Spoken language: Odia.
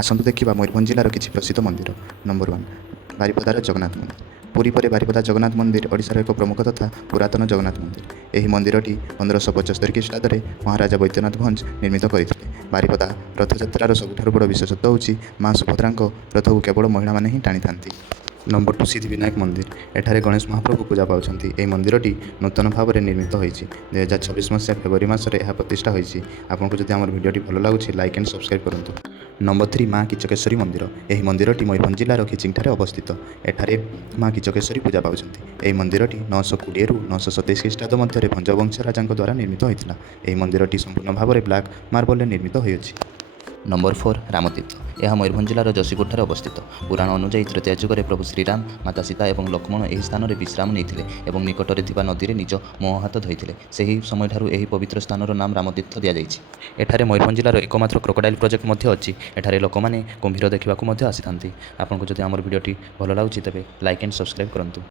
ଆସନ୍ତୁ ଦେଖିବା ମୟୂରଭଞ୍ଜ ଜିଲ୍ଲାର କିଛି ପ୍ରସିଦ୍ଧ ମନ୍ଦିର। ନମ୍ବର 1 ବାରିପଦାର ଜଗନ୍ନାଥ ମନ୍ଦିର। ପୁରୀ ପରେ ବାରିପଦା ଜଗନ୍ନାଥ ମନ୍ଦିର ଓଡ଼ିଶାର ଏକ ପ୍ରମୁଖ ତଥା ପୁରାତନ ଜଗନ୍ନାଥ ମନ୍ଦିର। ଏହି ମନ୍ଦିରଟି 1575 ଖ୍ରୀଷ୍ଟାବ୍ଦରେ ମହାରାଜା ବୈଦ୍ୟନାଥ ଭଞ୍ଜ ନିର୍ମିତ କରିଥିଲେ। ବାରିପଦା ରଥଯାତ୍ରାର ସବୁଠାରୁ ବଡ଼ ବିଶେଷତ୍ୱ ହେଉଛି ମା ସୁଭଦ୍ରାଙ୍କ ରଥକୁ କେବଳ ମହିଳାମାନେ ହିଁ ଟାଣିଥାନ୍ତି। ନମ୍ବର 2 ସିଦ୍ଧିବିନାୟକ ମନ୍ଦିର। ଏଠାରେ ଗଣେଶ ମହାପ୍ରଭୁ ପୂଜା ପାଉଛନ୍ତି। ଏହି ମନ୍ଦିରଟି ନୂତନ ଭାବରେ ନିର୍ମିତ ହୋଇଛି। 2026 ମସିହା ଫେବୃଆରୀ ମାସରେ ଏହା ପ୍ରତିଷ୍ଠା ହୋଇଛି। ଆପଣଙ୍କୁ ଯଦି ଆମର ଭିଡ଼ିଓଟି ଭଲ ଲାଗୁଛି ଲାଇକ୍ ଆଣ୍ଡ ସବସ୍କ୍ରାଇବ୍ କରନ୍ତୁ। ନମ୍ବର 3 ମା କିଚକେଶ୍ୱରୀ ମନ୍ଦିର। ଏହି ମନ୍ଦିରଟି ମୟୂରଭଞ୍ଜ ଜିଲ୍ଲାର ଖିଚିଂଠାରେ ଅବସ୍ଥିତ। ଏଠାରେ ମା କିଚକେଶ୍ୱରୀ ପୂଜା ପାଉଛନ୍ତି। ଏହି ମନ୍ଦିରଟି 920ରୁ 927 ଖ୍ରୀଷ୍ଟାବ୍ଦ ମଧ୍ୟରେ ଭଞ୍ଜ ବଂଶ ରାଜାଙ୍କ ଦ୍ୱାରା ନିର୍ମିତ ହୋଇଥିଲା। ଏହି ମନ୍ଦିରଟି ସମ୍ପୂର୍ଣ୍ଣ ଭାବରେ ବ୍ଲାକ୍ ମାର୍ବଲରେ ନିର୍ମିତ ହୋଇଅଛି। ନମ୍ବର 4 ରାମତୀର୍ଥ। ଏହା ମୟୂରଭଞ୍ଜ ଜିଲ୍ଲାର ଯଶୀପୁରଠାରେ ଅବସ୍ଥିତ। ପୁରାଣ ଅନୁଯାୟୀ ତ୍ରେତୟା ଯୁଗରେ ପ୍ରଭୁ ଶ୍ରୀରାମ, ମାତା ସୀତା ଏବଂ ଲକ୍ଷ୍ମଣ ଏହି ସ୍ଥାନରେ ବିଶ୍ରାମ ନେଇଥିଲେ ଏବଂ ନିକଟରେ ଥିବା ନଦୀରେ ନିଜ ମୁହଁ ହାତ ଧୋଇଥିଲେ। ସେହି ସମୟଠାରୁ ଏହି ପବିତ୍ର ସ୍ଥାନର ନାମ ରାମତୀର୍ଥ ଦିଆଯାଇଛି। ଏଠାରେ ମୟୂରଭଞ୍ଜ ଜିଲ୍ଲାର ଏକମାତ୍ର କ୍ରୋକୋଡାଇଲ୍ ପ୍ରୋଜେକ୍ଟ ମଧ୍ୟ ଅଛି। ଏଠାରେ ଲୋକମାନେ କୁମ୍ଭୀର ଦେଖିବାକୁ ମଧ୍ୟ ଆସିଥାନ୍ତି। ଆପଣଙ୍କୁ ଯଦି ଆମର ଭିଡ଼ିଓଟି ଭଲ ଲାଗୁଛି ତେବେ ଲାଇକ୍ ଆଣ୍ଡ ସବସ୍କ୍ରାଇବ୍ କରନ୍ତୁ।